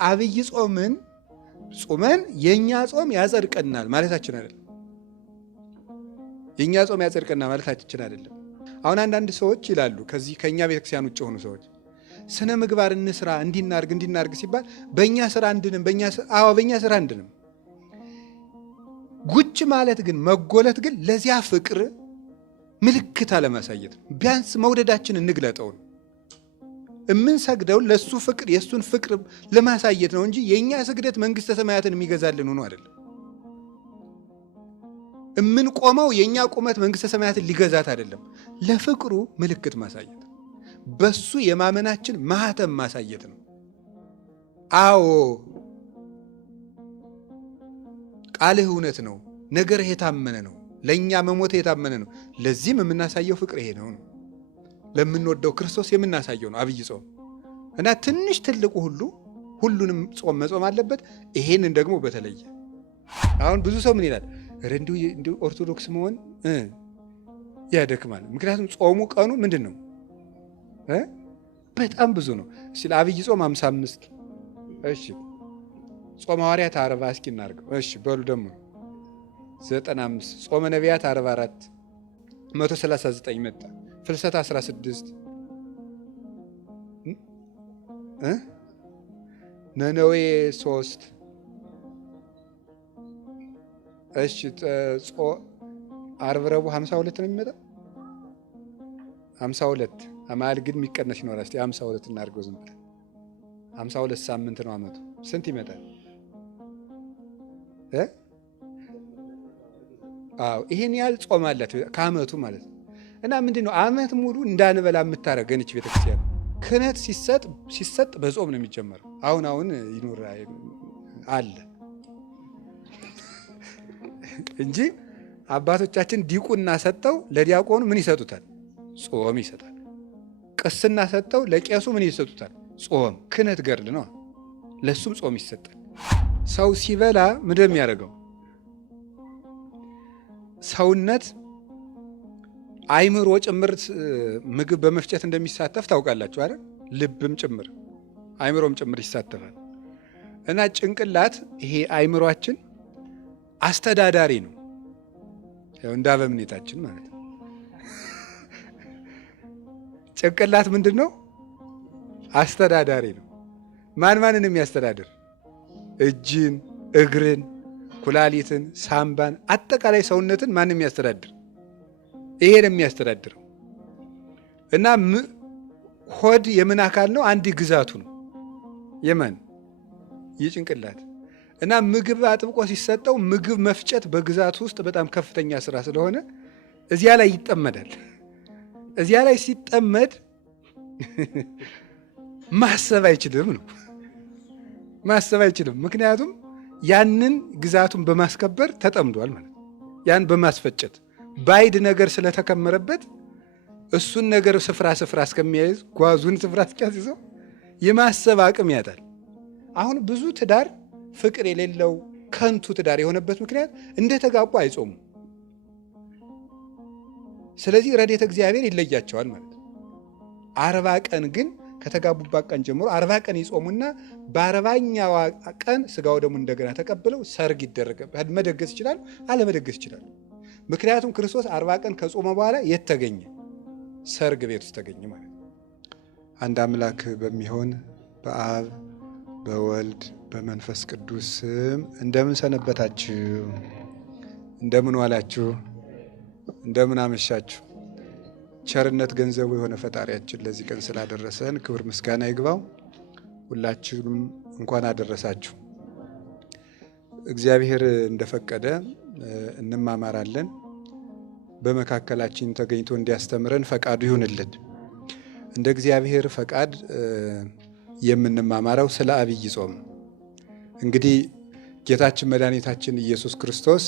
አብይ ጾምን ጾመን የኛ ጾም ያጸድቀናል ማለታችን አይደለም። የኛ ጾም ያጸድቀናል ማለታችን አይደለም። አሁን አንዳንድ ሰዎች ይላሉ ከኛ ቤተክርስቲያን ውጭ ሆኑ ሰዎች ስነ ምግባር እንስራ እንዲናርግ ሲባል በእኛ ስራ እንድንም በእኛ ስራ እንድንም ጉጭ ማለት ግን መጎለት ግን ለዚያ ፍቅር ምልክት አለማሳየት ነው። ቢያንስ መውደዳችን እንግለጠው ነው። እምንሰግደው ለሱ ፍቅር የሱን ፍቅር ለማሳየት ነው እንጂ የኛ ስግደት መንግስተ ሰማያትን የሚገዛልን ሆኖ አይደለም። እምንቆመው የኛ ቁመት መንግስተ ሰማያትን ሊገዛት አይደለም። ለፍቅሩ ምልክት ማሳየት፣ በሱ የማመናችን ማህተም ማሳየት ነው። አዎ ቃልህ እውነት ነው፣ ነገርህ የታመነ ነው፣ ለኛ መሞት የታመነ ነው። ለዚህም የምናሳየው ፍቅር ይሄ ነው። ለምንወደው ክርስቶስ የምናሳየው ነው አብይ ጾም እና ትንሽ ትልቁ ሁሉንም ጾም መጾም አለበት። ይሄንን ደግሞ በተለየ አሁን ብዙ ሰው ምን ይላል? እንዲሁ ኦርቶዶክስ መሆን ያደክማል። ምክንያቱም ጾሙ ቀኑ ምንድን ነው? በጣም ብዙ ነው። እስኪ አብይ ጾም 55 እሺ፣ ጾመ ሐዋርያት 40 እስኪ እናድርገው። እሺ በሉ ደግሞ 95 ጾመ ነቢያት 44 139 መጣ። ፍልሰት 16 ነነዌ 3 እሺ ዓርብ ረቡዕ 52 ነው የሚመጣ 52 አማል ግን የሚቀነስ ይኖራል። እስቲ 52 እናድርገው ዝም ብለን 52 ሳምንት ነው አመቱ። ስንት ይመጣል? አዎ ይሄን ያህል ጾም አላት ከአመቱ ማለት ነው። እና ምንድነው አመት ሙሉ እንዳንበላ የምታረገን እቺ ቤተክርስቲያን። ክህነት ሲሰጥ በጾም ነው የሚጀመረው። አሁን ይኖር አለ እንጂ አባቶቻችን ዲቁና ሰጠው ለዲያቆኑ ምን ይሰጡታል? ጾም ይሰጣል። ቅስና ሰጠው ለቄሱ ምን ይሰጡታል? ጾም። ክህነት ገድል ነው፣ ለሱም ጾም ይሰጣል። ሰው ሲበላ ምንድን ነው የሚያደርገው? ሰውነት አይምሮ ጭምር ምግብ በመፍጨት እንደሚሳተፍ ታውቃላችሁ አይደል? ልብም ጭምር አይምሮም ጭምር ይሳተፋል። እና ጭንቅላት ይሄ አይምሮአችን አስተዳዳሪ ነው። ያው እንደ አበምኔታችን ማለት ነው። ጭንቅላት ምንድን ነው? አስተዳዳሪ ነው። ማንን የሚያስተዳድር? እጅን፣ እግርን፣ ኩላሊትን፣ ሳምባን፣ አጠቃላይ ሰውነትን ማን የሚያስተዳድር? ይሄ ነው የሚያስተዳድረው። እና ሆድ የምን አካል ነው? አንድ ግዛቱ ነው። የማን? የጭንቅላት። እና ምግብ አጥብቆ ሲሰጠው ምግብ መፍጨት በግዛቱ ውስጥ በጣም ከፍተኛ ስራ ስለሆነ እዚያ ላይ ይጠመዳል። እዚያ ላይ ሲጠመድ ማሰብ አይችልም ነው። ማሰብ አይችልም። ምክንያቱም ያንን ግዛቱን በማስከበር ተጠምዷል ማለት ነው። ያን በማስፈጨት ባይድ ነገር ስለተከመረበት እሱን ነገር ስፍራ እስከሚያይዝ ጓዙን ስፍራ እስኪያስይዘው የማሰብ አቅም ያጣል። አሁን ብዙ ትዳር ፍቅር የሌለው ከንቱ ትዳር የሆነበት ምክንያት እንደተጋቡ አይጾሙም። ስለዚህ ረድኤተ እግዚአብሔር ይለያቸዋል ማለት ነው። 40 ቀን ግን ከተጋቡባት ቀን ጀምሮ 40 ቀን ይጾሙና በ40ኛዋ ቀን ስጋው ደግሞ እንደገና ተቀብለው ሰርግ ይደረጋል። መደገስ ይችላል፣ አለመደገስ ይችላል። ምክንያቱም ክርስቶስ 40 ቀን ከጾመ በኋላ የት ተገኘ? ሰርግ ቤት ውስጥ ተገኘ ማለት ነው። አንድ አምላክ በሚሆን በአብ በወልድ በመንፈስ ቅዱስ ስም እንደምን ሰነበታችሁ? እንደምን ዋላችሁ? እንደምን አመሻችሁ? ቸርነት ገንዘቡ የሆነ ፈጣሪያችን ለዚህ ቀን ስላደረሰን ክብር ምስጋና ይግባው። ሁላችሁም እንኳን አደረሳችሁ። እግዚአብሔር እንደፈቀደ እንማማራለን። በመካከላችን ተገኝቶ እንዲያስተምረን ፈቃዱ ይሁንልን። እንደ እግዚአብሔር ፈቃድ የምንማማረው ስለ አብይ ጾም። እንግዲህ ጌታችን መድኃኒታችን ኢየሱስ ክርስቶስ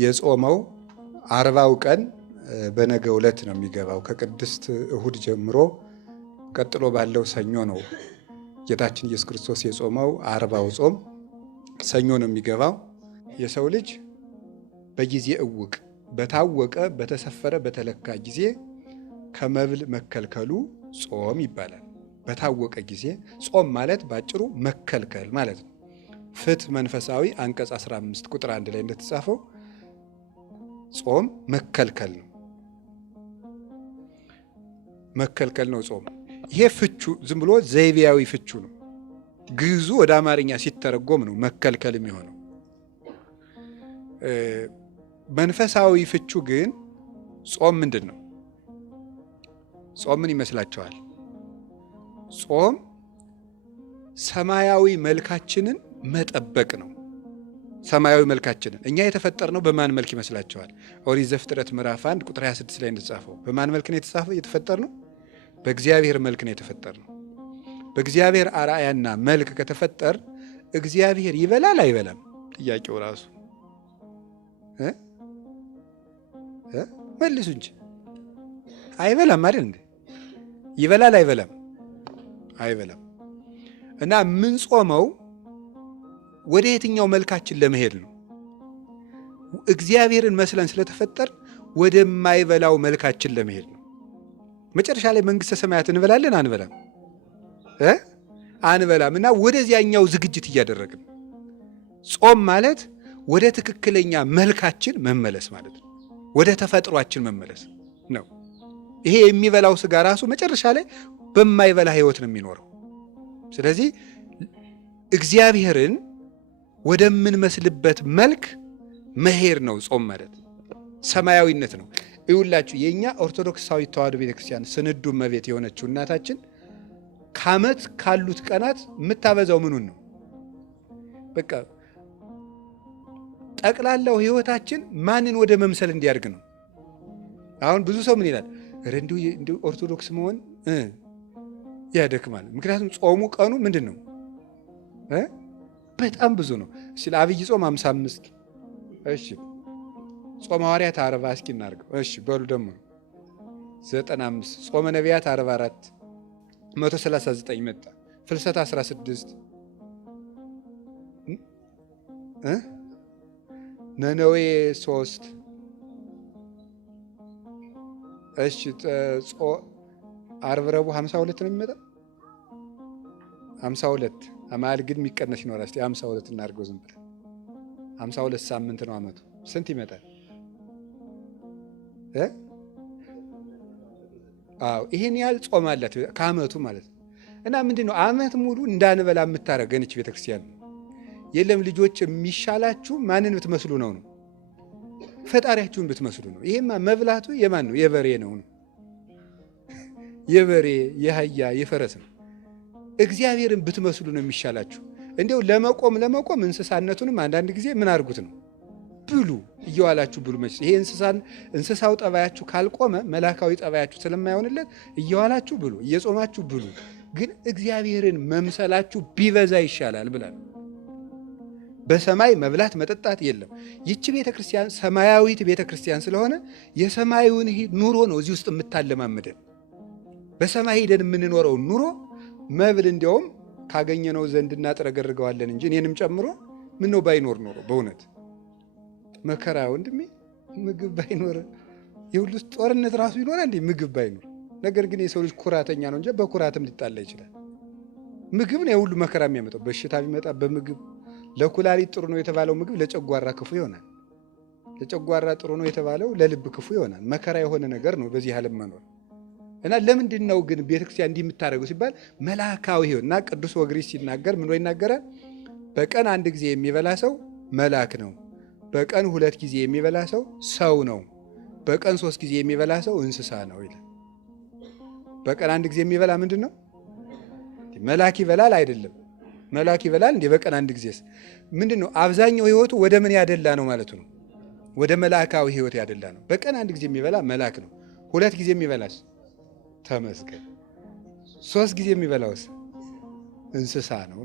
የጾመው 40ው ቀን በነገው ዕለት ነው የሚገባው። ከቅድስት እሁድ ጀምሮ ቀጥሎ ባለው ሰኞ ነው ጌታችን ኢየሱስ ክርስቶስ የጾመው 40ው ጾም ሰኞ ነው የሚገባው። የሰው ልጅ በጊዜ እውቅ በታወቀ በተሰፈረ በተለካ ጊዜ ከመብል መከልከሉ ጾም ይባላል። በታወቀ ጊዜ ጾም ማለት ባጭሩ መከልከል ማለት ነው። ፍትሕ መንፈሳዊ አንቀጽ 15 ቁጥር 1 ላይ እንደተጻፈው ጾም መከልከል ነው። መከልከል ነው ጾም። ይሄ ፍቹ ዝም ብሎ ዘይቤያዊ ፍቹ ነው። ግዕዙ ወደ አማርኛ ሲተረጎም ነው መከልከል የሚሆነው። መንፈሳዊ ፍቹ ግን ጾም ምንድን ነው? ጾም ምን ይመስላችኋል? ጾም ሰማያዊ መልካችንን መጠበቅ ነው። ሰማያዊ መልካችንን እኛ የተፈጠርነው በማን መልክ ይመስላችኋል? ኦሪት ዘፍጥረት ምዕራፍ 1 ቁጥር 26 ላይ እንደተጻፈው በማን መልክ ነው የተፈጠርነው? በእግዚአብሔር መልክ ነው የተፈጠርነው። በእግዚአብሔር አርአያና መልክ ከተፈጠር እግዚአብሔር ይበላል አይበላም? ጥያቄው ራሱ መልሱ እንጂ አይበላም አይደል እንዴ? ይበላል አይበላም? አይበላም። እና ምን ጾመው ወደ የትኛው መልካችን ለመሄድ ነው? እግዚአብሔርን መስለን ስለተፈጠር ወደማይበላው መልካችን ለመሄድ ነው። መጨረሻ ላይ መንግሥተ ሰማያት እንበላለን አንበላም? አንበላም። እና ወደዚያኛው ዝግጅት እያደረግን ጾም ማለት ወደ ትክክለኛ መልካችን መመለስ ማለት ነው። ወደ ተፈጥሯችን መመለስ ነው። ይሄ የሚበላው ስጋ ራሱ መጨረሻ ላይ በማይበላ ሕይወት ነው የሚኖረው። ስለዚህ እግዚአብሔርን ወደምንመስልበት መልክ መሄድ ነው ጾም ማለት። ሰማያዊነት ነው። ይውላችሁ የእኛ ኦርቶዶክሳዊ ተዋሕዶ ቤተክርስቲያን ስንዱ እመቤት የሆነችው እናታችን ከዓመት ካሉት ቀናት የምታበዛው ምኑን ነው? በቃ ጠቅላላው ሕይወታችን ማንን ወደ መምሰል እንዲያድግ ነው። አሁን ብዙ ሰው ምን ይላል? እንዲሁ ኦርቶዶክስ መሆን ያደክማል። ምክንያቱም ጾሙ ቀኑ ምንድን ነው? በጣም ብዙ ነው። እሺ ለአብይ ጾም 55፣ እሺ ጾመ ሐዋርያት 40 እስኪ እናድርገው። እሺ በሉ ደግሞ 95፣ ጾመ ነቢያት 44፣ 139 መጣ። ፍልሰት 16፣ ነነዌ 3፣ እሺ ዓርብ ረቡዕ 52 ነው የሚመጣ 52 አማል ግን የሚቀነስ ይኖራል። እስቲ 52 እናድርገው ዝም ብለን 52 ሳምንት ነው አመቱ። ስንት ይመጣል? አዎ ይሄን ያህል ጾም አላት ከአመቱ ማለት ነው። እና ምንድነው አመት ሙሉ እንዳንበላ የምታረገን እች ቤተክርስቲያን ነው። የለም ልጆች የሚሻላችሁ ማንን ብትመስሉ ነው? ፈጣሪያችሁን ብትመስሉ ነው። ይሄማ መብላቱ የማን ነው? የበሬ ነው። የበሬ የአህያ የፈረስ ነው። እግዚአብሔርን ብትመስሉ ነው የሚሻላችሁ። እንዲያው ለመቆም እንስሳነቱንም አንዳንድ ጊዜ ምን አድርጉት ነው ብሉ፣ እየዋላችሁ ብሉ። መች ይሄ እንስሳው ጠባያችሁ ካልቆመ መላካዊ ጠባያችሁ ስለማይሆንለት እየዋላችሁ ብሉ፣ እየጾማችሁ ብሉ። ግን እግዚአብሔርን መምሰላችሁ ቢበዛ ይሻላል ብላ ነው። በሰማይ መብላት መጠጣት የለም። ይቺ ቤተክርስቲያን ሰማያዊት ቤተክርስቲያን ስለሆነ የሰማዩን ኑሮ ነው እዚህ ውስጥ የምታለማምደን። በሰማይ ሄደን የምንኖረው ኑሮ መብል እንዲያውም ካገኘነው ዘንድ እናጥረገርገዋለን እንጂ እኔንም ጨምሮ ምን ነው ባይኖር ኖሮ በእውነት መከራ ወንድሜ፣ ምግብ ባይኖር የሁሉ ጦርነት ራሱ ይኖራል እንዴ ምግብ ባይኖር? ነገር ግን የሰው ልጅ ኩራተኛ ነው እንጂ በኩራትም ሊጣላ ይችላል። ምግብ ነው የሁሉ መከራ የሚያመጣው። በሽታ ቢመጣ በምግብ ለኩላሊት ጥሩ ነው የተባለው ምግብ ለጨጓራ ክፉ ይሆናል። ለጨጓራ ጥሩ ነው የተባለው ለልብ ክፉ ይሆናል። መከራ የሆነ ነገር ነው በዚህ ዓለም መኖር። እና ለምንድን ነው ግን ቤተክርስቲያን እንዲህ የምታደርገው ሲባል መልአካዊ ሕይወት እና ቅዱስ ወግሪስ ሲናገር ምን ይናገራል? በቀን 1 ጊዜ የሚበላ ሰው መልአክ ነው። በቀን 2 ጊዜ የሚበላ ሰው ሰው ነው። በቀን 3 ጊዜ የሚበላ ሰው እንስሳ ነው ይላል። በቀን 1 ጊዜ የሚበላ ምንድን ነው? መልአክ ይበላል አይደለም? መልአክ ይበላል እንዴ? በቀን 1 ጊዜስ ምንድን ነው? አብዛኛው ሕይወቱ ወደ ምን ያደላ ነው ማለቱ ነው? ወደ መልአካዊ ሕይወት ያደላ ነው። በቀን 1 ጊዜ የሚበላ መልአክ ነው። 2 ጊዜ የሚበላስ ተመስገን። 3 ጊዜ የሚበላውስ እንስሳ ነው።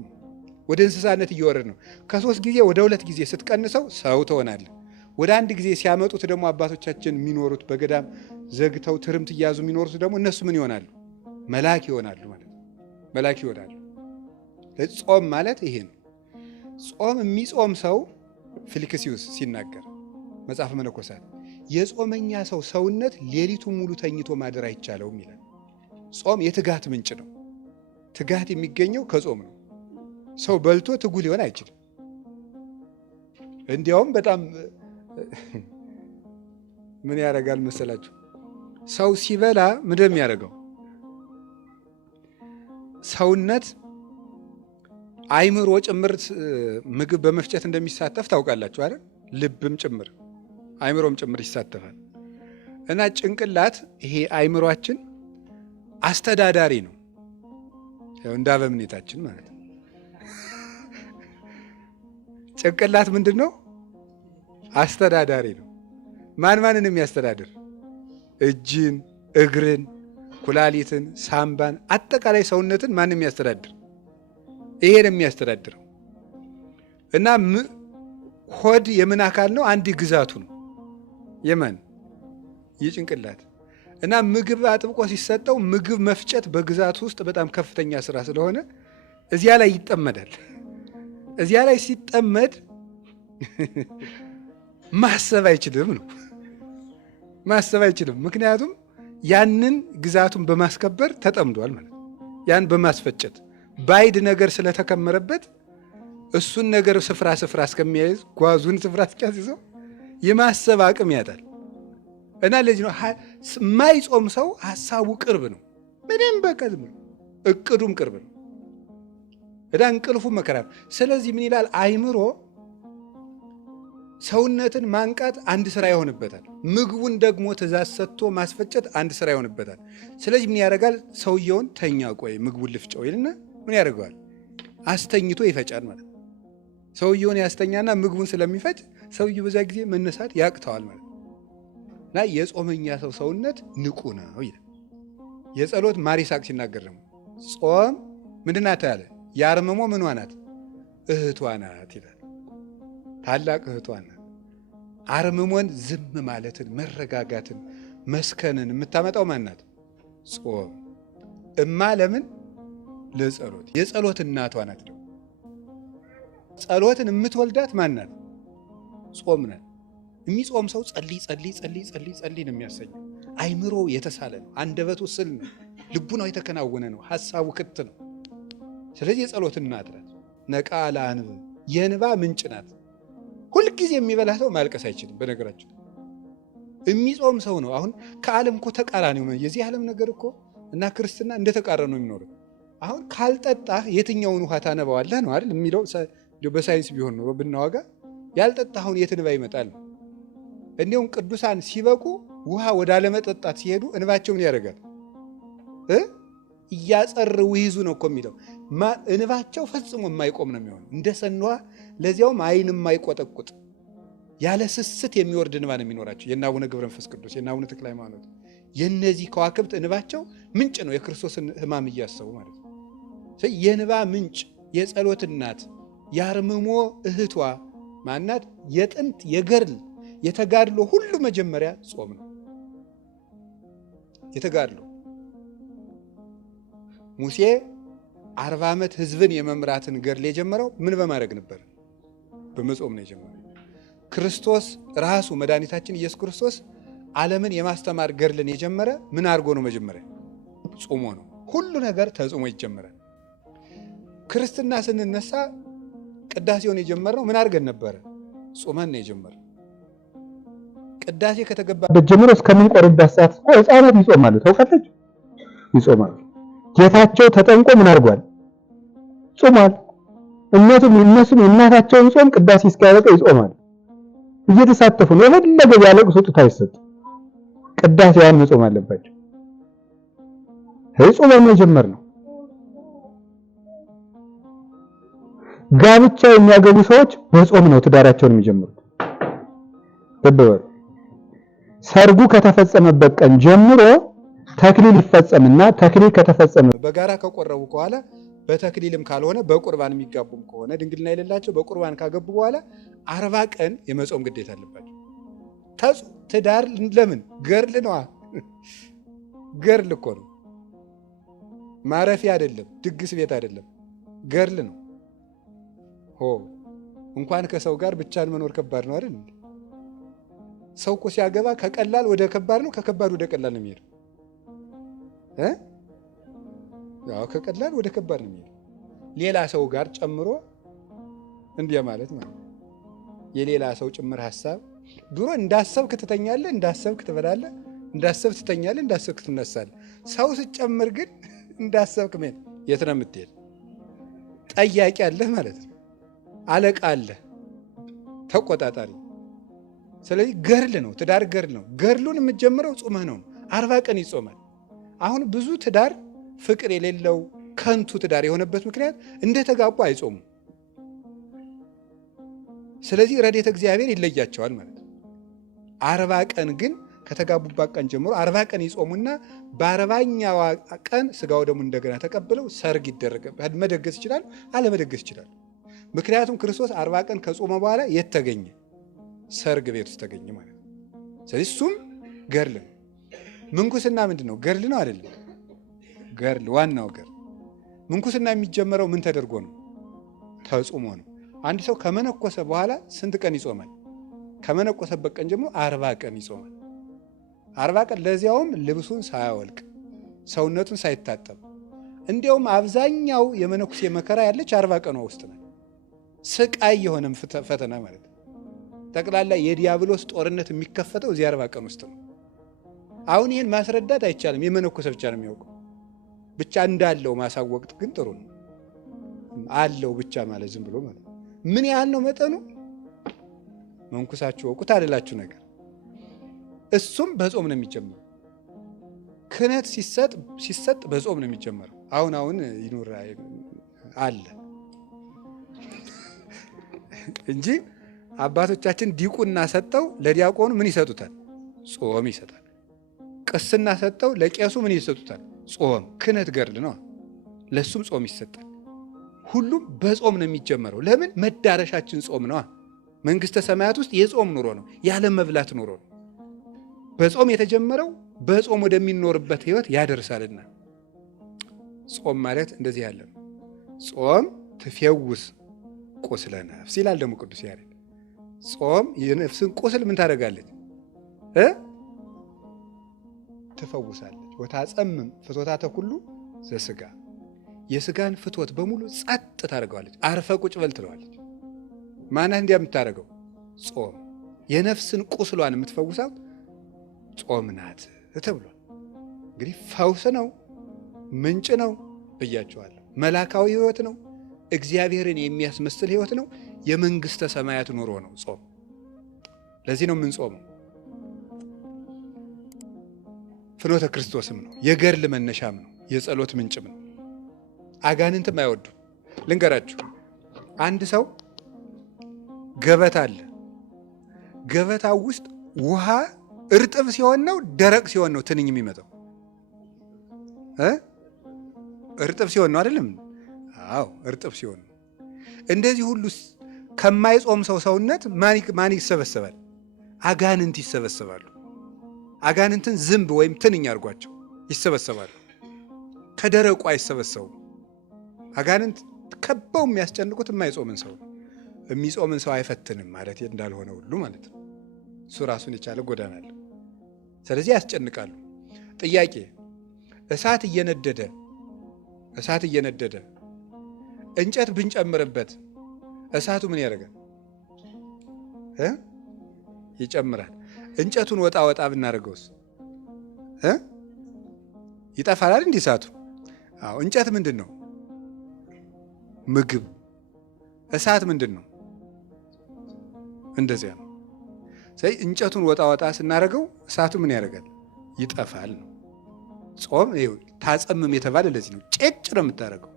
ወደ እንስሳነት እየወረድ ነው። ከ3 ጊዜ ወደ 2 ጊዜ ስትቀንሰው ሰው ትሆናለህ። ወደ 1 ጊዜ ሲያመጡት ደግሞ አባቶቻችን የሚኖሩት በገዳም ዘግተው ትርምት እያዙ የሚኖሩት ደግሞ እነሱ ምን ይሆናሉ? መልአክ ይሆናሉ ማለት ነው። መልአክ ይሆናሉ። ጾም ማለት ይሄ ነው። ጾም የሚጾም ሰው ፊልክስዩስ ሲናገር መጽሐፈ መነኮሳት የጾመኛ ሰው ሰውነት ሌሊቱን ሙሉ ተኝቶ ማደር አይቻለውም ይላል። ጾም የትጋት ምንጭ ነው። ትጋት የሚገኘው ከጾም ነው። ሰው በልቶ ትጉ ሊሆን አይችልም። እንዲያውም በጣም ምን ያደርጋል መሰላችሁ? ሰው ሲበላ ምንድን የሚያደርገው? ሰውነት አይምሮ ጭምር ምግብ በመፍጨት እንደሚሳተፍ ታውቃላችሁ አይደል? ልብም ጭምር አይምሮም ጭምር ይሳተፋል። እና ጭንቅላት ይሄ አይምሮአችን አስተዳዳሪ ነው። ያው እንዳበምኔታችን ማለት ነው። ጭንቅላት ምንድን ነው? አስተዳዳሪ ነው። ማንን የሚያስተዳድር? እጅን፣ እግርን፣ ኩላሊትን፣ ሳምባን፣ አጠቃላይ ሰውነትን ማን የሚያስተዳድር? ይሄን የሚያስተዳድረው እና ሆድ የምን አካል ነው? አንድ ግዛቱ ነው። የማን? የጭንቅላት። እና ምግብ አጥብቆ ሲሰጠው ምግብ መፍጨት በግዛቱ ውስጥ በጣም ከፍተኛ ስራ ስለሆነ እዚያ ላይ ይጠመዳል። እዚያ ላይ ሲጠመድ ማሰብ አይችልም ነው። ማሰብ አይችልም። ምክንያቱም ያንን ግዛቱን በማስከበር ተጠምዷል ማለት ነው። ያን በማስፈጨት ባይድ ነገር ስለተከመረበት እሱን ነገር ስፍራ እስከሚያይዝ ጓዙን ስፍራ እስኪያስይዘው የማሰብ አቅም ያጣል። እና ለዚህ ነው የማይጾም ሰው ሀሳቡ ቅርብ ነው። ምንም በቀልም ነው። እቅዱም ቅርብ ነው። እና እንቅልፉ መከራ ነው። ስለዚህ ምን ይላል? አይምሮ ሰውነትን ማንቃት አንድ ስራ ይሆንበታል። ምግቡን ደግሞ ትእዛዝ ሰጥቶ ማስፈጨት አንድ ስራ ይሆንበታል። ስለዚህ ምን ያደርጋል? ሰውየውን ተኛ፣ ቆይ ምግቡን ልፍጨው ይልና ምን ያደርገዋል? አስተኝቶ ይፈጫል ማለት ነው። ሰውየውን ያስተኛና ምግቡን ስለሚፈጭ ሰውየው በዛ ጊዜ መነሳት ያቅተዋል ማለት ነው። እና የጾመኛ ሰው ሰውነት ንቁ ነው ይላል። የጸሎት ማር ይስሐቅ ሲናገር ደግሞ ጾም ምንድን ናት ያለ? የአርምሞ ምኗ ናት? እህቷ ናት ይላል። ታላቅ እህቷ ናት። አርምሞን ዝም ማለትን፣ መረጋጋትን፣ መስከንን የምታመጣው ማናት? ጾም። እማ ለምን? ለጸሎት። የጸሎት እናቷ ናት። ደግሞ ጸሎትን የምትወልዳት ማናት? ጾም ናት። የሚጾም ሰው ጸልይ ጸልይ ጸልይ ጸልይ ጸልይ ነው የሚያሰኘው። አይምሮ የተሳለ ነው። አንደበቱ ስል ነው። ልቡናው የተከናወነ ነው። ሐሳቡ ክት ነው። ስለዚህ የጸሎት እናት ናት። ነቃ ለአንብ የእንባ ምንጭ ናት። ሁልጊዜ የሚበላ ሰው ማልቀስ አይችልም። በነገራችን የሚጾም ሰው ነው። አሁን ከዓለም እኮ ተቃራኒ ነው። የዚህ ዓለም ነገር እኮ እና ክርስትና እንደተቃረኑ ነው የሚኖሩት። አሁን ካልጠጣህ የትኛውን ውሃ ታነባዋለህ ነው አይደል የሚለው። በሳይንስ ቢሆን ኖሮ ብናዋጋ ያልጠጣኸውን የት እንባ ይመጣል ነው። እንዲሁም ቅዱሳን ሲበቁ ውሃ ወደ አለመጠጣት ሲሄዱ እንባቸው ምን ያደርጋል? እያጸርው ይይዙ ነው እኮ የሚለው። እንባቸው ፈጽሞ የማይቆም ነው የሚሆነው። እንደ ሰኗ ለዚያውም አይን የማይቆጠቁጥ ያለ ስስት የሚወርድ እንባ ነው የሚኖራቸው። የእነ አቡነ ገብረ መንፈስ ቅዱስ፣ የእነ አቡነ ተክለ ሃይማኖት፣ የእነዚህ ከዋክብት እንባቸው ምንጭ ነው። የክርስቶስን ሕማም እያሰቡ ማለት ነው። የእንባ ምንጭ፣ የጸሎት እናት፣ የአርምሞ እህቷ ማናት? የጥንት የገድል የተጋድሎ ሁሉ መጀመሪያ ጾም ነው። የተጋድሎ ሙሴ 40 ዓመት ህዝብን የመምራትን ገድል የጀመረው ምን በማድረግ ነበር? በመጾም ነው የጀመረው። ክርስቶስ ራሱ መድኃኒታችን ኢየሱስ ክርስቶስ ዓለምን የማስተማር ገድልን የጀመረ ምን አድርጎ ነው? መጀመሪያ ጾሞ ነው። ሁሉ ነገር ተጾሞ ይጀመራል። ክርስትና ስንነሳ ቅዳሴውን የጀመርነው ምን አድርገን ነበረ? ጾመን ነው የጀመረው። ቅዳሴ ከተገባበት ጀምሮ እስከምንቆርበት ሰዓት ህፃናት ይጾማሉ። ታውቃለች? ይጾማሉ። ጌታቸው ተጠምቆ ምን አድርጓል? ጾሟል። እነሱም የእናታቸውን ጾም ቅዳሴ እስኪያበቃ ይጾማል። እየተሳተፉ ነው። የፈለገ ያለቅሱ ስጦታ አይሰጥ። ቅዳሴያን መጾም አለባቸው። ጾም መጀመር ነው። ጋብቻ የሚያገቡ ሰዎች በጾም ነው ትዳራቸውን የሚጀምሩት። ተበወር ሰርጉ ከተፈጸመበት ቀን ጀምሮ ተክሊል ይፈጸምና ተክሊል ከተፈጸመ በጋራ ከቆረቡ በኋላ በተክሊልም ካልሆነ በቁርባን የሚጋቡም ከሆነ ድንግልና የሌላቸው በቁርባን ካገቡ በኋላ 40 ቀን የመጾም ግዴታ አለባቸው። ትዳር ለምን? ገርል ነዋ። ገርል እኮ ነው። ማረፊያ አይደለም፣ ድግስ ቤት አይደለም፣ ገርል ነው። እንኳን ከሰው ጋር ብቻን መኖር ከባድ ነው አይደል? ሰው እኮ ሲያገባ ከቀላል ወደ ከባድ ነው፣ ከከባድ ወደ ቀላል ነው የሚሄደው። ያው ከቀላል ወደ ከባድ ነው የሚሄድ። ሌላ ሰው ጋር ጨምሮ እንዲያ ማለት ነው። የሌላ ሰው ጭምር ሐሳብ ድሮ እንዳሰብክ ትተኛለህ፣ እንዳሰብክ ትበላለህ፣ እንዳሰብክ ትተኛለህ፣ እንዳሰብክ ትነሳለህ። ሰው ስትጨምር ግን እንዳሰብክ ምን የት ነው የምትሄድ? ጠያቂ አለህ ማለት ነው። አለቃ አለህ፣ ተቆጣጣሪ። ስለዚህ ገርል ነው ትዳር፣ ገርል ነው። ገርሉን የምትጀምረው ጾመህ ነው። 40 ቀን ይጾማል። አሁን ብዙ ትዳር ፍቅር የሌለው ከንቱ ትዳር የሆነበት ምክንያት እንደተጋቡ አይጾሙም። ስለዚህ ረድኤተ እግዚአብሔር ይለያቸዋል ማለት ነው። 40 ቀን ግን ከተጋቡባት ቀን ጀምሮ 40 ቀን ይጾሙና በ40ኛዋ ቀን ስጋው ደግሞ እንደገና ተቀብለው ሰርግ ይደረጋል። መደገስ ይችላል፣ አለመደገስ ይችላል። ምክንያቱም ክርስቶስ 40 ቀን ከጾመ በኋላ የት ተገኘ? ሰርግ ቤት ውስጥ ተገኘ ማለት ነው። ስለዚህ እሱም ገርል ነው። ምንኩስና ምንድን ነው? ገርል ነው አይደለም? ገርል ዋናው ገርል። ምንኩስና የሚጀመረው ምን ተደርጎ ነው? ተጾሞ ነው። አንድ ሰው ከመነኮሰ በኋላ ስንት ቀን ይጾማል? ከመነኮሰበት ቀን ጀምሮ 40 ቀን ይጾማል። 40 ቀን፣ ለዚያውም ልብሱን ሳያወልቅ ሰውነቱን ሳይታጠብ። እንዲያውም አብዛኛው የመነኩሴ መከራ ያለች 40 ቀኗ ውስጥ ነው። ስቃይ የሆነም ፈተና ማለት ነው። ጠቅላላ የዲያብሎስ ጦርነት የሚከፈተው እዚህ 40 ቀን ውስጥ ነው። አሁን ይህን ማስረዳት አይቻልም። የመነኮሰ ብቻ ነው የሚያውቀው። ብቻ እንዳለው ማሳወቅ ግን ጥሩ ነው። አለው ብቻ ማለት ዝም ብሎ ማለት ምን ያህል ነው መጠኑ? መንኩሳችሁ ወቁት አልላችሁ ነገር። እሱም በጾም ነው የሚጀመረው። ክህነት ሲሰጥ በጾም ነው የሚጀመረው። አሁን ይኑር አለ እንጂ አባቶቻችን ዲቁና ሰጠው ለዲያቆኑ ምን ይሰጡታል? ጾም ይሰጣል። ቅስና ሰጠው ለቄሱ ምን ይሰጡታል? ጾም። ክህነት ገድል ነው፣ ለሱም ጾም ይሰጣል። ሁሉም በጾም ነው የሚጀመረው። ለምን? መዳረሻችን ጾም ነው። መንግስተ ሰማያት ውስጥ የጾም ኑሮ ነው፣ ያለ መብላት ኑሮ ነው። በጾም የተጀመረው በጾም ወደሚኖርበት ህይወት ያደርሳልና ጾም ማለት እንደዚህ ያለ ነው። ጾም ትፌውስ ቁስለ ነፍስ ይላል ደግሞ ቅዱስ ያሬድ። ጾም የነፍስን ቁስል ምን ታደርጋለች? ትፈውሳለች። ወታጸምም ፍትወታተ ኩሉ ዘስጋ፣ የስጋን ፍትወት በሙሉ ጸጥ ታደርገዋለች። አርፈ ቁጭ በል ትለዋለች። ማናት እንዲያ የምታደርገው? ጾም። የነፍስን ቁስሏን የምትፈውሳው ጾም ናት ተብሏል። እንግዲህ ፈውስ ነው፣ ምንጭ ነው ብያቸዋለሁ። መላካዊ ህይወት ነው፣ እግዚአብሔርን የሚያስመስል ህይወት ነው፣ የመንግስተ ሰማያት ኑሮ ነው ጾም። ለዚህ ነው የምንጾመው። ፍኖተ ክርስቶስም ነው፣ የገድል መነሻም ነው፣ የጸሎት ምንጭም ነው። አጋንንትም አይወዱም። ልንገራችሁ፣ አንድ ሰው ገበታ አለ። ገበታው ውስጥ ውሃ እርጥብ ሲሆን ነው ደረቅ ሲሆን ነው ትንኝ የሚመጣው? እርጥብ ሲሆን ነው አይደለም? አዎ እርጥብ ሲሆን ነው። እንደዚህ ሁሉ ከማይጾም ሰው ሰውነት ማን ይሰበሰባል? አጋንንት ይሰበሰባሉ። አጋንንትን ዝንብ ወይም ትንኝ አድርጓቸው ይሰበሰባሉ። ከደረቁ አይሰበሰቡም። አጋንንት ከበው የሚያስጨንቁት የማይጾምን ሰው ነው። የሚጾምን ሰው አይፈትንም ማለት እንዳልሆነ ሁሉ ማለት ነው። እሱ ራሱን የቻለ ጎዳና አለ። ስለዚህ ያስጨንቃሉ። ጥያቄ፣ እሳት እየነደደ እንጨት ብንጨምርበት እሳቱ ምን ያደርጋል? ይጨምራል። እንጨቱን ወጣ ብናደርገውስ ይጠፋል እንዲህ እሳቱ? አዎ። እንጨት ምንድን ነው? ምግብ። እሳት ምንድን ነው? እንደዚያ ነው። ስለዚህ እንጨቱን ወጣ ስናደርገው እሳቱ ምን ያደርጋል? ይጠፋል ነው። ጾም ታጸምም የተባለ ለዚህ ነው። ጭጭ ነው የምታደርገው፣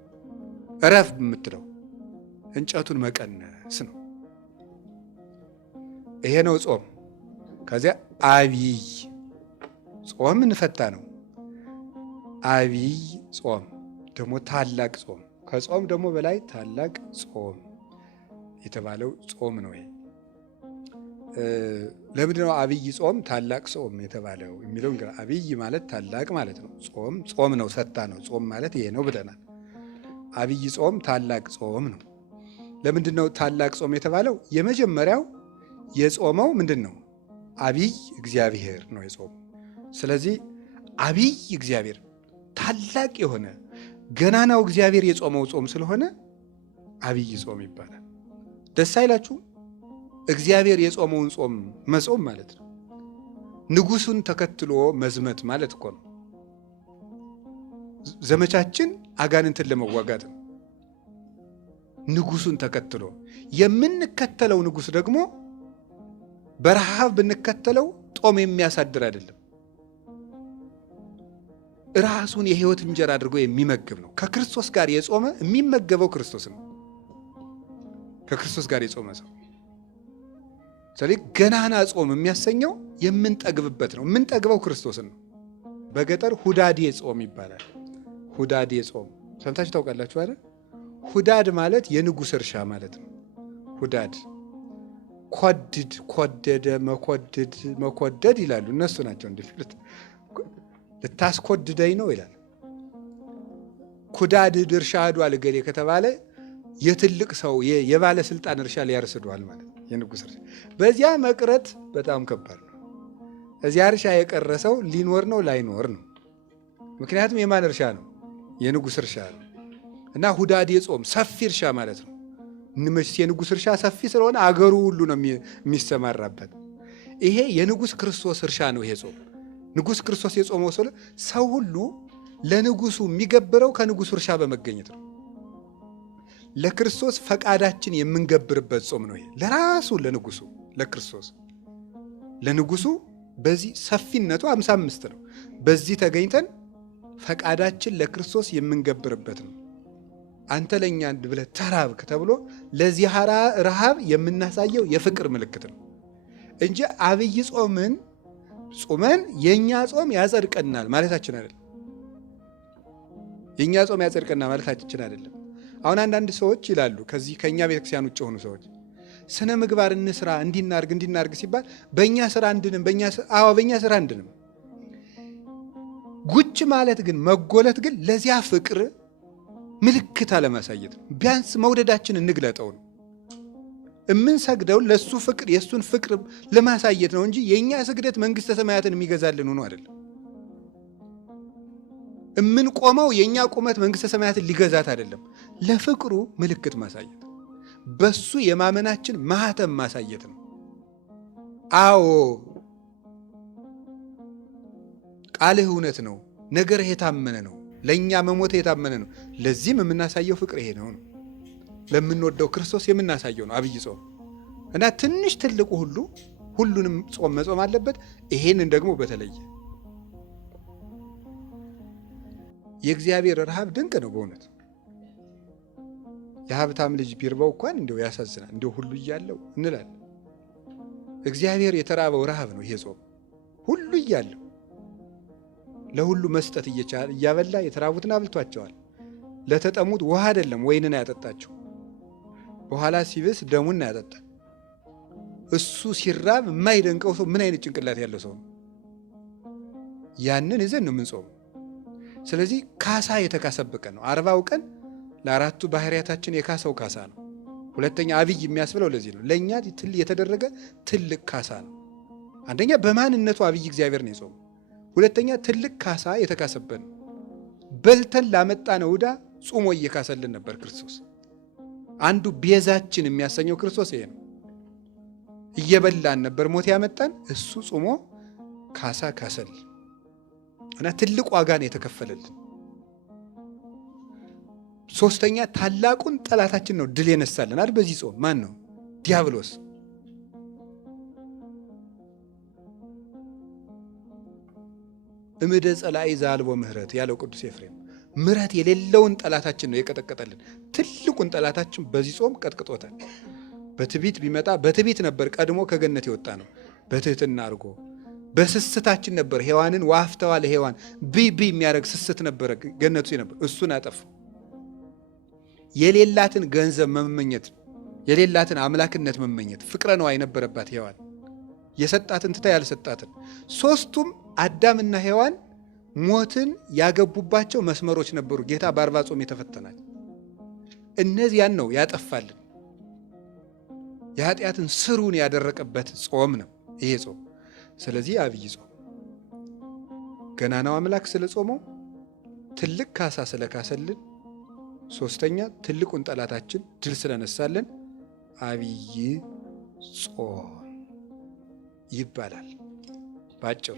እረፍ የምትለው እንጨቱን መቀነስ ነው። ይሄ ነው ጾም። ከዚያ አብይ ጾም እንፈታ ነው። አብይ ጾም ደግሞ ታላቅ ጾም፣ ከጾም ደግሞ በላይ ታላቅ ጾም የተባለው ጾም ነው። ይሄ ለምንድን ነው አብይ ጾም ታላቅ ጾም የተባለው የሚለው? እንግዲህ አብይ ማለት ታላቅ ማለት ነው። ጾም ነው፣ ፈታ ነው። ጾም ማለት ይሄ ነው ብለናል። አብይ ጾም ታላቅ ጾም ነው። ለምንድን ነው ታላቅ ጾም የተባለው? የመጀመሪያው የጾመው ምንድን ነው? አብይ እግዚአብሔር ነው የጾመው። ስለዚህ አብይ እግዚአብሔር ታላቅ የሆነ ገናናው እግዚአብሔር የጾመው ጾም ስለሆነ አብይ ጾም ይባላል። ደስ አይላችሁ? እግዚአብሔር የጾመውን ጾም መጾም ማለት ነው። ንጉሱን ተከትሎ መዝመት ማለት እኮ ነው። ዘመቻችን አጋንንትን ለመዋጋት ነው። ንጉሱን ተከትሎ የምንከተለው ንጉስ ደግሞ በረሃብ ብንከተለው ጦም የሚያሳድር አይደለም። ራሱን የህይወት እንጀራ አድርጎ የሚመግብ ነው። ከክርስቶስ ጋር የጾመ የሚመገበው ክርስቶስ ነው። ከክርስቶስ ጋር የጾመ ሰው ስለዚህ ገናና ጾም የሚያሰኘው የምንጠግብበት ነው። የምንጠግበው ክርስቶስን ነው። በገጠር ሁዳዴ ጾም ይባላል። ሁዳዴ ጾም ሰምታችሁ ታውቃላችሁ አይደል? ሁዳድ ማለት የንጉስ እርሻ ማለት ነው። ሁዳድ ኮድድ፣ ኮደደ፣ መኮደድ ይላሉ እነሱ ናቸው። እንዲፍልት ልታስኮድደኝ ነው ይላል። ኩዳድ እርሻ ሄዷል እገሌ ከተባለ የትልቅ ሰው የባለስልጣን እርሻ ሊያርስዷል ማለት ነው። የንጉስ እርሻ በዚያ መቅረት በጣም ከባድ ነው። እዚያ እርሻ የቀረ ሰው ሊኖር ነው ላይኖር ነው። ምክንያቱም የማን እርሻ ነው? የንጉስ እርሻ ነው። እና ሁዳዴ ጾም ሰፊ እርሻ ማለት ነው። የንጉስ እርሻ ሰፊ ስለሆነ አገሩ ሁሉ ነው የሚሰማራበት። ይሄ የንጉስ ክርስቶስ እርሻ ነው። ይሄ ጾም ንጉስ ክርስቶስ የጾመው ሰው ሁሉ ለንጉሱ የሚገብረው ከንጉሱ እርሻ በመገኘት ነው። ለክርስቶስ ፈቃዳችን የምንገብርበት ጾም ነው። ይሄ ለራሱ ለንጉሱ ለክርስቶስ ለንጉሱ በዚህ ሰፊነቱ 55 ነው። በዚህ ተገኝተን ፈቃዳችን ለክርስቶስ የምንገብርበት ነው። አንተ ለኛ ብለህ ተራብክ ተብሎ ለዚህ ረሃብ የምናሳየው የፍቅር ምልክት ነው እንጂ አብይ ጾምን ጾመን የኛ ጾም ያጸድቀናል ማለታችን አይደለም። የኛ ጾም ያጸድቀናል ማለታችን አይደለም። አሁን አንዳንድ ሰዎች ይላሉ ከዚህ ከኛ ቤተክርስቲያን ውጭ ሆኑ ሰዎች ስነ ምግባር እንስራ እንዲናርግ ሲባል በእኛ ስራ እንድንም በእኛ ስራ እንድንም ጉጭ ማለት ግን መጎለት ግን ለዚያ ፍቅር ምልክት አለማሳየት ነው። ቢያንስ መውደዳችን እንግለጠው ነው። የምንሰግደው ለሱ ፍቅር የሱን ፍቅር ለማሳየት ነው እንጂ የኛ ስግደት መንግስተ ሰማያትን የሚገዛልን ሆኖ አይደለም። የምንቆመው የኛ ቁመት መንግስተ ሰማያትን ሊገዛት አይደለም። ለፍቅሩ ምልክት ማሳየት፣ በሱ የማመናችን ማህተም ማሳየት ነው። አዎ ቃልህ እውነት ነው፣ ነገርህ የታመነ ነው፣ ለእኛ መሞት የታመነ ነው። ለዚህም የምናሳየው ፍቅር ይሄ ነው። ለምንወደው ክርስቶስ የምናሳየው ነው አብይ ጾም እና ትንሽ ትልቁ ሁሉንም ጾም መጾም አለበት። ይሄንን ደግሞ በተለየ የእግዚአብሔር ረሃብ ድንቅ ነው በእውነት። የሀብታም ልጅ ቢርባው እንኳን እንዲያው ያሳዝናል። እንዲያው ሁሉ እያለው እንላለን። እግዚአብሔር የተራበው ረሃብ ነው ይሄ ጾም። ሁሉ እያለው ለሁሉ መስጠት እያበላ የተራቡትን አብልቷቸዋል። ለተጠሙት ውሃ አይደለም ወይንን ያጠጣቸው፣ በኋላ ሲብስ ደሙን ያጠጣ። እሱ ሲራብ የማይደንቀው ሰው ምን አይነት ጭንቅላት ያለው ሰው ነው? ያንን ይዘን ነው የምንጾመው። ስለዚህ ካሳ የተካሰበቀ ነው። 40 ቀን ለአራቱ ባህሪያታችን የካሰው ካሳ ነው። ሁለተኛ አብይ የሚያስብለው ለዚህ ነው። ለእኛ የተደረገ ትልቅ ካሳ ነው። አንደኛ በማንነቱ አብይ እግዚአብሔር ነው የጾመው። ሁለተኛ ትልቅ ካሳ የተካሰበት ነው። በልተን ላመጣነው ዕዳ ጾሞ እየካሰልን ነበር ክርስቶስ። አንዱ ቤዛችን የሚያሰኘው ክርስቶስ ይሄ ነው። እየበላን ነበር ሞት ያመጣን፣ እሱ ጾሞ ካሳ ካሰል እና ትልቅ ዋጋ ነው የተከፈለልን። ሶስተኛ ታላቁን ጠላታችን ነው ድል የነሳልን አይደል? በዚህ ጾም ማን ነው? ዲያብሎስ። እምደ ጸላኢ ዘአልቦ ምህረት ያለው ቅዱስ ኤፍሬም ምህረት የሌለውን ጠላታችን ነው የቀጠቀጠልን። ትልቁን ጠላታችን በዚህ ጾም ቀጥቅጦታል። በትዕቢት ቢመጣ በትዕቢት ነበር ቀድሞ ከገነት የወጣ ነው። በትህትና አድርጎ በስስታችን ነበር ሔዋንን ዋፍተዋ ለሔዋን ቢ የሚያደርግ ስስት ነበረ ገነቱ ነበር። እሱን አጠፋው። የሌላትን ገንዘብ መመኘት፣ የሌላትን አምላክነት መመኘት ፍቅረ ነዋይ ነበረባት ሔዋን። የሰጣትን ትታ ያልሰጣትን። ሶስቱም አዳምና ሔዋን ሞትን ያገቡባቸው መስመሮች ነበሩ። ጌታ በ40 ጾም የተፈተናቸው እነዚያን ነው ያጠፋልን። የኃጢአትን ስሩን ያደረቀበት ጾም ነው ይሄ ጾም። ስለዚህ አብይ ጾም ገናናው አምላክ ስለ ጾመው ትልቅ ካሳ ስለካሰልን፣ ሶስተኛ ትልቁን ጠላታችን ድል ስለነሳልን አብይ ጾም ይባላል ባጭሩ።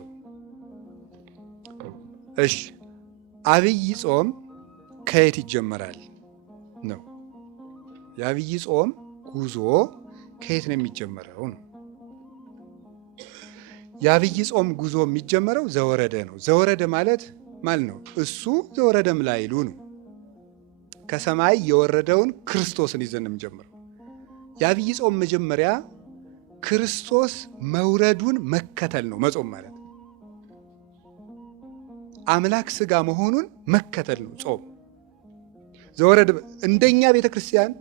እሺ አብይ ጾም ከየት ይጀመራል ነው? የአብይ ጾም ጉዞ ከየት ነው የሚጀመረው ነው? የአብይ ጾም ጉዞ የሚጀመረው ዘወረደ ነው። ዘወረደ ማለት ነው እሱ ዘወረደም ላይሉ ነው። ከሰማይ የወረደውን ክርስቶስን ይዘን ነው የምንጀምረው። የአብይ ጾም መጀመሪያ ክርስቶስ መውረዱን መከተል ነው መጾም ማለት። አምላክ ስጋ መሆኑን መከተል ነው ጾም። ዘወረደ እንደኛ ቤተክርስቲያን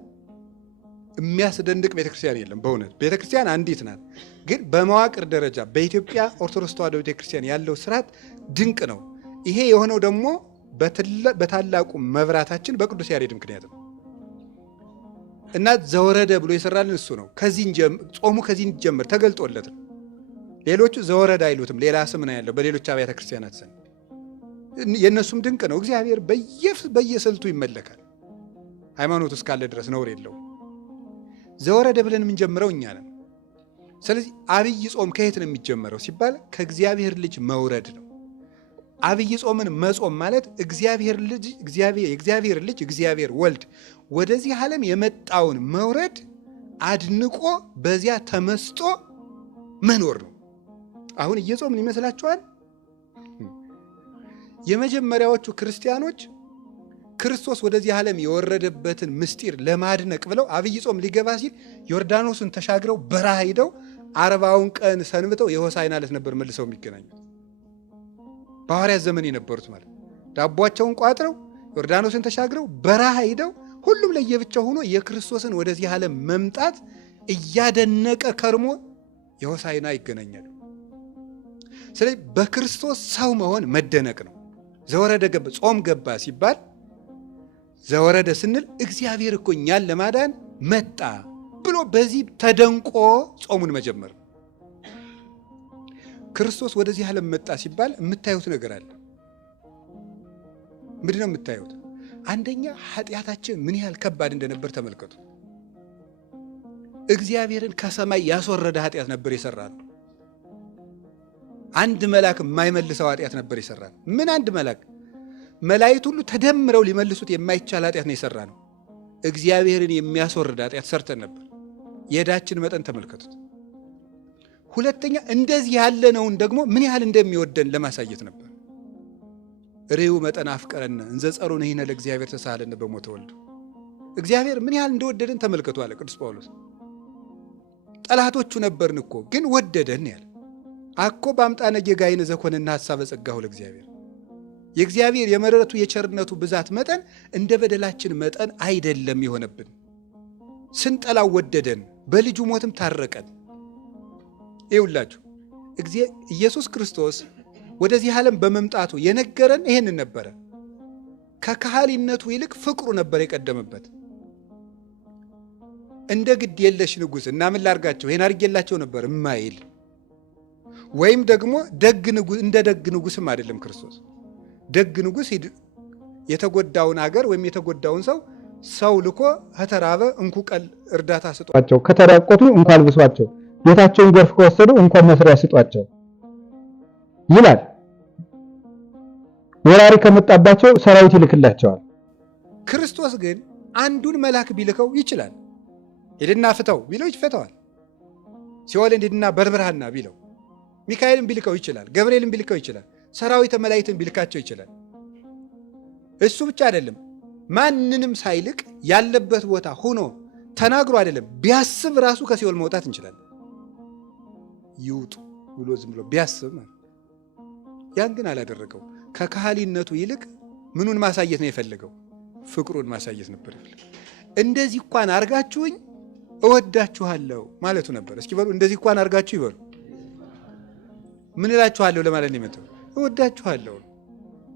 የሚያስደንቅ ቤተክርስቲያን የለም። በእውነት ቤተክርስቲያን አንዲት ናት። ግን በመዋቅር ደረጃ በኢትዮጵያ ኦርቶዶክስ ተዋሕዶ ቤተክርስቲያን ያለው ስርዓት ድንቅ ነው። ይሄ የሆነው ደግሞ በታላቁ መብራታችን በቅዱስ ያሬድ ምክንያት ነው እና ዘወረደ ብሎ የሰራልን እሱ ነው። ጾሙ ከዚህ እንዲጀምር ተገልጦለት ነው። ሌሎቹ ዘወረደ አይሉትም፣ ሌላ ስም ነው ያለው በሌሎች አብያተ ክርስቲያናት ዘንድ። የእነሱም ድንቅ ነው። እግዚአብሔር በየስልቱ ይመለካል። ሃይማኖቱ እስካለ ድረስ ነውር የለው። ዘወረደ ብለን የምንጀምረው እኛ ነን። ስለዚህ አብይ ጾም ከየት ነው የሚጀመረው ሲባል ከእግዚአብሔር ልጅ መውረድ ነው። አብይ ጾምን መጾም ማለት የእግዚአብሔር ልጅ እግዚአብሔር ወልድ ወደዚህ ዓለም የመጣውን መውረድ አድንቆ በዚያ ተመስጦ መኖር ነው። አሁን እየጾምን ይመስላችኋል? የመጀመሪያዎቹ ክርስቲያኖች ክርስቶስ ወደዚህ ዓለም የወረደበትን ምስጢር ለማድነቅ ብለው አብይ ጾም ሊገባ ሲል ዮርዳኖስን ተሻግረው በረሃ ሄደው 40ውን ቀን ሰንብተው የሆሳዕና ዕለት ነበር መልሰው የሚገናኙት። በሐዋርያት ዘመን የነበሩት ማለት ዳቧቸውን ቋጥረው ዮርዳኖስን ተሻግረው በረሃ ሄደው ሁሉም ለየብቻው ሆኖ የክርስቶስን ወደዚህ ዓለም መምጣት እያደነቀ ከርሞ የሆሳዕና ይገናኛሉ። ስለዚህ በክርስቶስ ሰው መሆን መደነቅ ነው። ዘወረደ ገባ ጾም ገባ ሲባል ዘወረደ ስንል እግዚአብሔር እኮ እኛን ለማዳን መጣ ብሎ በዚህ ተደንቆ ጾሙን መጀመር። ክርስቶስ ወደዚህ ዓለም መጣ ሲባል የምታዩት ነገር አለ። ምንድን ነው የምታዩት? አንደኛ ኃጢአታችን ምን ያህል ከባድ እንደነበር ተመልከቱ። እግዚአብሔርን ከሰማይ ያስወረደ ኃጢአት ነበር የሰራን። አንድ መልአክ የማይመልሰው ኃጢአት ነበር የሰራን። ምን አንድ መልአክ መላእክት ሁሉ ተደምረው ሊመልሱት የማይቻል ኃጢአት ነው የሰራነው። እግዚአብሔርን የሚያስወርድ ኃጢአት ሰርተን ነበር። የዕዳችን መጠን ተመልከቱት። ሁለተኛ እንደዚህ ያለነውን ደግሞ ምን ያህል እንደሚወደን ለማሳየት ነበር። ርዩ መጠን አፍቀረነ እንዘ ጸሩነ ይህነ ለእግዚአብሔር ተሳሃለነ በሞተ ወልዱ። እግዚአብሔር ምን ያህል እንደወደደን ተመልከቱ አለ ቅዱስ ጳውሎስ። ጠላቶቹ ነበርን እኮ ግን ወደደን ያለ አኮ በአምጣነ ጌጋይነ ዘኮነና ሐሳበ ጸጋሁ ለእግዚአብሔር። የእግዚአብሔር የምሕረቱ የቸርነቱ ብዛት መጠን እንደ በደላችን መጠን አይደለም የሆነብን። ስንጠላው ወደደን፣ በልጁ ሞትም ታረቀን። ይውላችሁ ኢየሱስ ክርስቶስ ወደዚህ ዓለም በመምጣቱ የነገረን ይሄንን ነበረ። ከካህሊነቱ ይልቅ ፍቅሩ ነበር የቀደመበት። እንደ ግድ የለሽ ንጉሥ እና ምን ላርጋቸው ይሄን አድርጌላቸው ነበር እማይል ወይም ደግሞ እንደ ደግ ንጉሥም አይደለም ክርስቶስ። ደግ ንጉሥ የተጎዳውን አገር ወይም የተጎዳውን ሰው ልኮ ከተራበ እንኩ ቀል እርዳታ ስጧቸው፣ ከተራቆቱ እንኳን አልብሷቸው፣ ቤታቸውን ገርፍ ከወሰዱ እንኳን መስሪያ ስጧቸው ይላል። ወራሪ ከመጣባቸው ሰራዊት ይልክላቸዋል። ክርስቶስ ግን አንዱን መልአክ ቢልከው ይችላል። ሄድና ፍተው ቢለው ይፈተዋል። ሲኦልን ሄድና በርብርሃና ቢለው ሚካኤልን ቢልከው ይችላል። ገብርኤልን ቢልከው ይችላል። ሰራዊተ መላእክትን ቢልካቸው ይችላል። እሱ ብቻ አይደለም፣ ማንንም ሳይልቅ ያለበት ቦታ ሆኖ ተናግሮ አይደለም ቢያስብ ራሱ ከሲኦል መውጣት እንችላለን። ይውጡ ብሎ ዝም ብሎ ቢያስብ ማለት ያን ግን አላደረገው። ከካህሊነቱ ይልቅ ምኑን ማሳየት ነው የፈለገው? ፍቅሩን ማሳየት ነበር የፈለገው። እንደዚህ እንኳን አርጋችሁኝ እወዳችኋለሁ ማለቱ ነበር። እስኪ በሉ እንደዚህ እንኳን አርጋችሁ ይበሉ። ምን እላችኋለሁ ለማለት ነው የመጣው? እወዳችኋለሁ።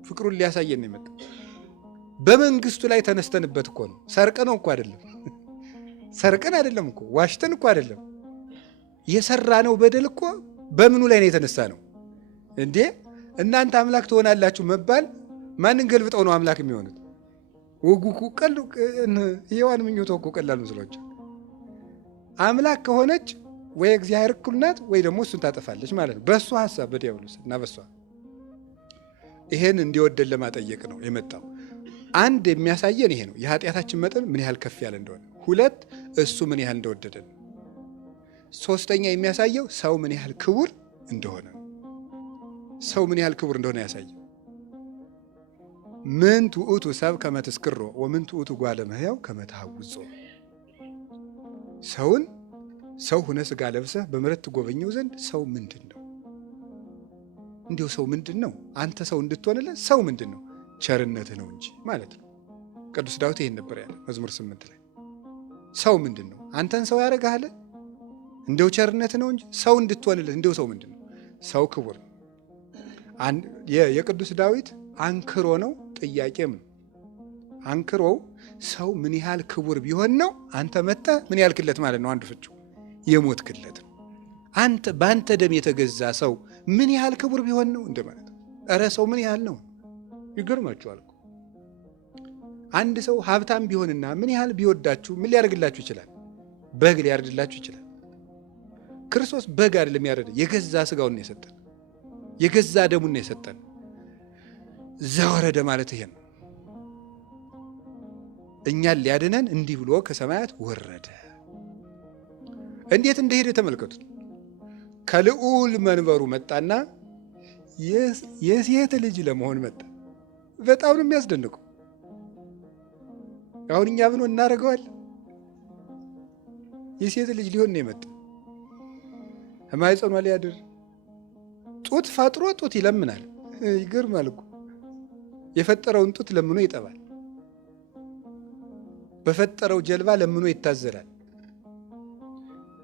ፍቅሩን ሊያሳየን ነው የመጣው። በመንግስቱ ላይ ተነስተንበት እኮ ነው። ሰርቀነው እኮ አይደለም። ሰርቀን አይደለም እኮ ዋሽተን እኮ አይደለም። የሰራነው በደል እኮ በምኑ ላይ ነው የተነሳ ነው እንዴ? እናንተ አምላክ ትሆናላችሁ መባል ማንን ገልብጠው ነው አምላክ የሚሆኑት? ወጉ ቀሉ የዋን ምኞቷ እኮ ቀላል መስሏቸው። አምላክ ከሆነች ወይ እግዚአብሔር እኩል ናት ወይ ደግሞ እሱን ታጠፋለች ማለት ነው። በእሷ ሀሳብ በዲያብሎስ እና በእሷ ይሄን እንዲወደን ለማጠየቅ ነው የመጣው። አንድ የሚያሳየን ይሄ ነው፣ የኃጢአታችን መጠን ምን ያህል ከፍ ያለ እንደሆነ። ሁለት እሱ ምን ያህል እንደወደደን። ሶስተኛ የሚያሳየው ሰው ምን ያህል ክቡር እንደሆነ፣ ሰው ምን ያህል ክቡር እንደሆነ ያሳየው። ምን ትዑቱ ሰብ ከመ ትስክሮ ወምን ትዑቱ ጓለ እመሕያው ከመ ትሐውጾ። ሰውን ሰው ሁነ ሥጋ ለብሰህ በምሕረት ትጎበኘው ዘንድ ሰው ምንድን ነው? እንዲሁ ሰው ምንድን ነው? አንተ ሰው እንድትሆንለት ሰው ምንድን ነው? ቸርነትህ ነው እንጂ ማለት ነው። ቅዱስ ዳዊት ይሄን ነበር ያለ መዝሙር 8 ላይ። ሰው ምንድን ነው? አንተን ሰው ያደርግሃል? እንደው ቸርነትህ ነው እንጂ ሰው እንድትሆንለት እንደው ሰው ምንድን ነው? ሰው ክቡር ነው። የቅዱስ ዳዊት አንክሮ ነው፣ ጥያቄም ነው። አንክሮው ሰው ምን ያህል ክቡር ቢሆን ነው አንተ መጥተህ ምን ያልክለት ማለት ነው። አንዱ ፍቹ የሞትክለት ነው። አንተ በአንተ ደም የተገዛ ሰው ምን ያህል ክቡር ቢሆን ነው እንደማለት ነው። እረ ሰው ምን ያህል ነው? ይገርማችኋል እኮ አንድ ሰው ሀብታም ቢሆንና ምን ያህል ቢወዳችሁ ምን ሊያደርግላችሁ ይችላል? በግ ሊያርድላችሁ ይችላል። ክርስቶስ በግ አይደለም ያረደ፣ የገዛ ስጋውን ነው የሰጠን፣ የገዛ ደሙን ነው የሰጠን። ዘወረደ ማለት ይሄ ነው። እኛን ሊያድነን እንዲህ ብሎ ከሰማያት ወረደ። እንዴት እንደሄደ ተመልከቱት። ከልዑል መንበሩ መጣና የሴት ልጅ ለመሆን መጣ። በጣም ነው የሚያስደንቀው። አሁን እኛ ብሎ እናደርገዋል። የሴት ልጅ ሊሆን ነው የመጣ። ማኅፀኗ ሊያድር ጡት ፈጥሮ ጡት ይለምናል። ይገርማል እኮ የፈጠረውን ጡት ለምኖ ይጠባል። በፈጠረው ጀልባ ለምኖ ይታዘላል።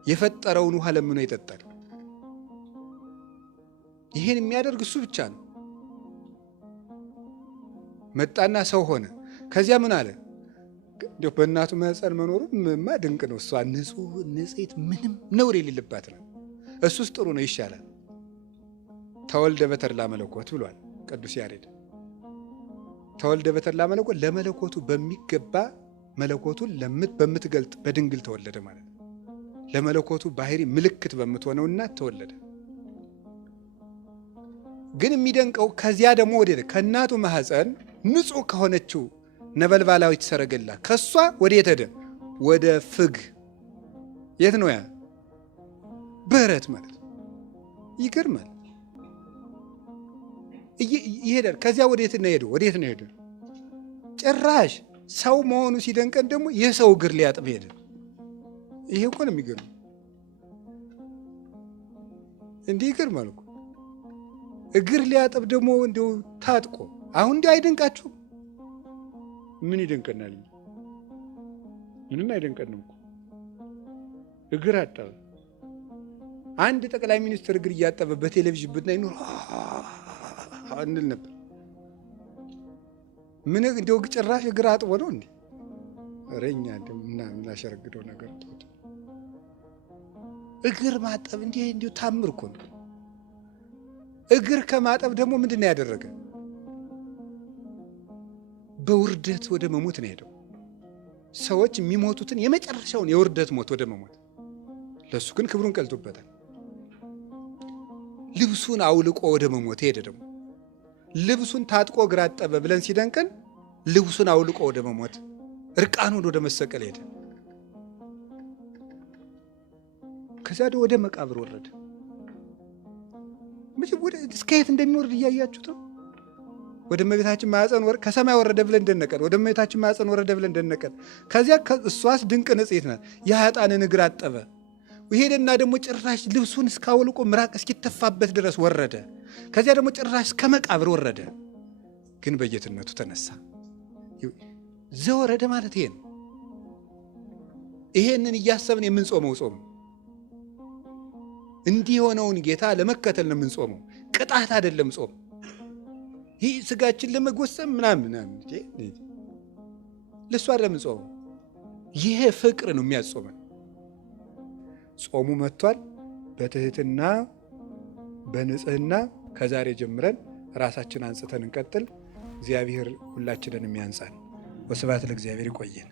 የፈጠረውን ውሃ ለምኖ ይጠጣል። ይህን የሚያደርግ እሱ ብቻ ነው። መጣና ሰው ሆነ። ከዚያ ምን አለ? እንዲያው በእናቱ ማኅፀን መኖሩ ማ ድንቅ ነው። እሷ ንጹሕ ንጽሕት ምንም ነውር የሌለባት ነው። እሱስ ጥሩ ነው፣ ይሻላል። ተወልደ በተድላ መለኮት ብሏል ቅዱስ ያሬድ። ተወልደ በተድላ መለኮት ለመለኮቱ በሚገባ መለኮቱን በምትገልጥ በድንግል ተወለደ ማለት ነው። ለመለኮቱ ባህሪ ምልክት በምትሆነው እናት ተወለደ። ግን የሚደንቀው ከዚያ ደግሞ ወደ ከእናቱ ማኅፀን ንጹሕ ከሆነችው ነበልባላዊት ሰረገላ ከሷ ወደ የት ሄደ? ወደ ፍግ። የት ነው ያ? በረት ማለት ነው። ይገርማል። ይሄዳል። ከዚያ ወዴት ነው ሄደው? ወዴት ነው ሄደው? ጭራሽ ሰው መሆኑ ሲደንቀን ደግሞ የሰው እግር ሊያጥብ ሄደ። ይሄ እኮ ነው የሚገርም። እንዲህ ይገርማል እኮ እግር ሊያጥብ ደግሞ እንደው ታጥቆ። አሁን እንዲህ አይደንቃችሁም? ምን ይደንቀናል? ምንም አይደንቀንም እኮ እግር አጠበ። አንድ ጠቅላይ ሚኒስትር እግር እያጠበ በቴሌቪዥን ብናይ ኖሮ እንል ነበር። ምን እንደው ጭራሽ እግር አጥቦ ነው እንዴ? ረኛ እንደምና ምናሸረግደው ነገር ተውት። እግር ማጠብ እንዲሁ ታምር እኮ ነው። እግር ከማጠብ ደግሞ ምንድን ነው ያደረገ? በውርደት ወደ መሞት ነው ሄደው። ሰዎች የሚሞቱትን የመጨረሻውን የውርደት ሞት ወደ መሞት፣ ለሱ ግን ክብሩን ቀልጦበታል። ልብሱን አውልቆ ወደ መሞት ሄደ። ደግሞ ልብሱን ታጥቆ እግር አጠበ ብለን ሲደንቀን ልብሱን አውልቆ ወደ መሞት እርቃኑን ወደ መሰቀል ሄደ። ከዚያ ወደ መቃብር ወረደ። እስከ የት እንደሚወርድ እያያችሁት ነው። ወደ እመቤታችን ማኅፀን ከሰማይ ወረደ ብለን እንደነቀን፣ ወደ እመቤታችን ማኅፀን ወረደ ብለን እንደነቀን። ከዚያ እሷስ ድንቅ ንጽሕት ናት። የኃጥአንን እግር አጠበ። ሄደና ደግሞ ጭራሽ ልብሱን እስካውልቆ ምራቅ እስኪተፋበት ድረስ ወረደ። ከዚያ ደግሞ ጭራሽ እስከ መቃብር ወረደ። ግን በጌትነቱ ተነሳ። ዘወረደ ማለት ይሄ ነው። ይሄንን እያሰብን የምንጾመው ጾም እንዲህ የሆነውን ጌታ ለመከተል ነው የምንጾመው። ቅጣት አይደለም ጾም። ይህ ስጋችን ለመጎሰም ምናምን ለእሱ አይደለም የምንጾመው። ይሄ ፍቅር ነው የሚያጾመን። ጾሙ መጥቷል። በትህትና በንጽህና ከዛሬ ጀምረን ራሳችን አንጽተን እንቀጥል። እግዚአብሔር ሁላችንን የሚያንጻን። ወስብሐት ለእግዚአብሔር። ይቆየን።